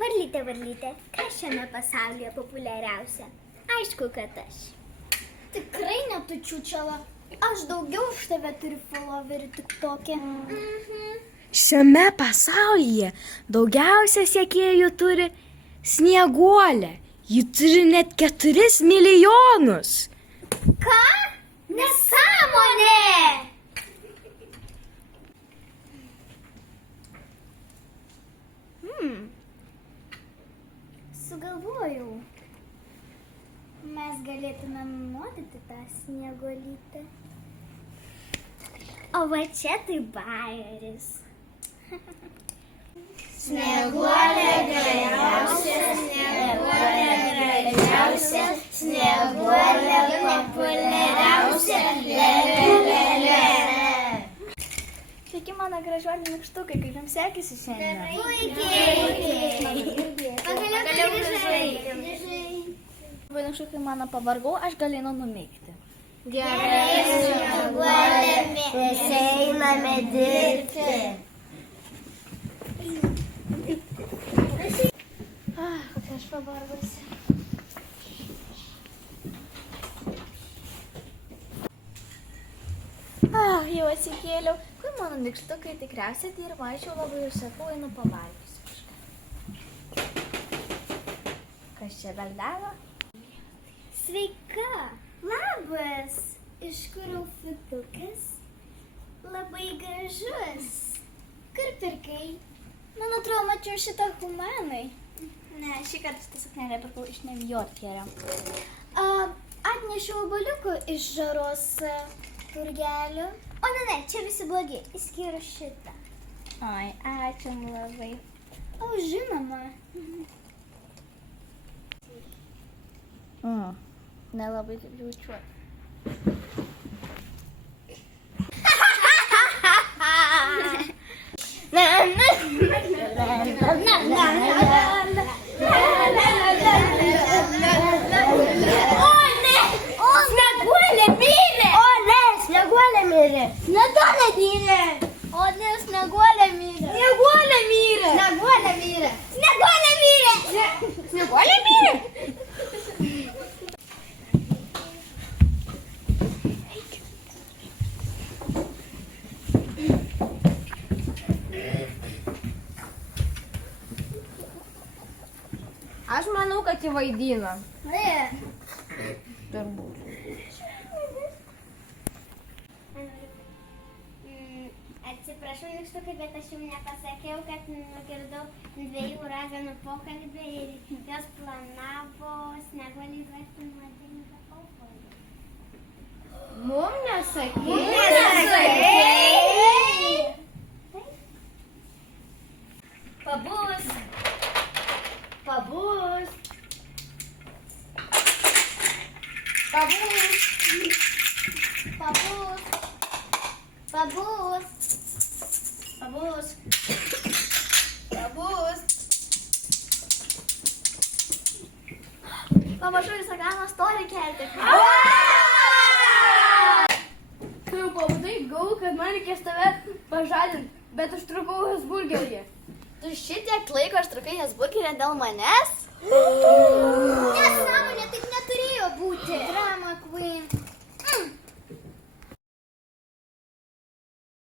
Varlyte, varlyte, kas šiame pasaulyje populiariausia? Aišku, kad aš. Tikrai ne tu, Čiučela. Aš daugiau už tave turiu followerių TikTok'e. Šiame pasaulyje daugiausia sekėjų turi Snieguolė. Ji turi net 4 milijonus. Ką? Nesąmonė! Sugalvojau. Mes galėtume nunuodyti tą Snieguolytę. O va čia tai bajeris. Snieguolė geriausia, Snieguolė gražiausia, Snieguolė populiariausia, le. Sveiki, mano gražuoliai nykštukai, kaip jums sekėsi šiandien? Puikiai. Pagaliau gražiai. Nykštukai, mano pavargau, aš galėjau numigti. Gerai, Snieguolė, mes einame dirbti. Kokia aš pavargusi. Jau atsikėliau. Kai mano nykštukai tikriausiai dirba, aš jau labai užsakau, einu pavalgysiu kažką. Kas čia beldavo? Sveika! Labas! Iš kur outfitukas? Labai gražus. Kur pirkai? Man atrodo, mačiau šitą humanai. Ne, šį kartą šitą suknelę pirkau iš Nevijorkerio. Atnešiau obuoliukų iš Žaros turgelio. O ne, čia visi blogi, išskyrus šitą. Oi, ačiū labai. O, žinoma. Nelabai taip jaučiuosi. Snieguolė mirė. Snieguolė mirė. O ne, Snieguolė mirė. Snieguolė mirė. Snieguolė mirė. Snieguolė mirė! Snieguolė mirė. Aš manau, kad jį vaidina. Ne. Turbūt. Atsiprašau, nykštukai, bet aš jums nepasakiau, kad nugirdau 2 raganų pokalbį ir jos planavo Snieguolį įvesti nuodingą obuolį. Mum nesakei? Pabus! Pabus! Pabus. Pabus. Pabus. Pabus. Pabus. Pamažu Instagramo story kelti. Kai jau pabudai, gau, kad man reikės tave pažadinti, bet aš trukau Hesburgeryje. Tu šitiek laiko aš trukai Hesburgeryje dėl manęs? Nesąmonė, taip neturėjo būti. Drama queen.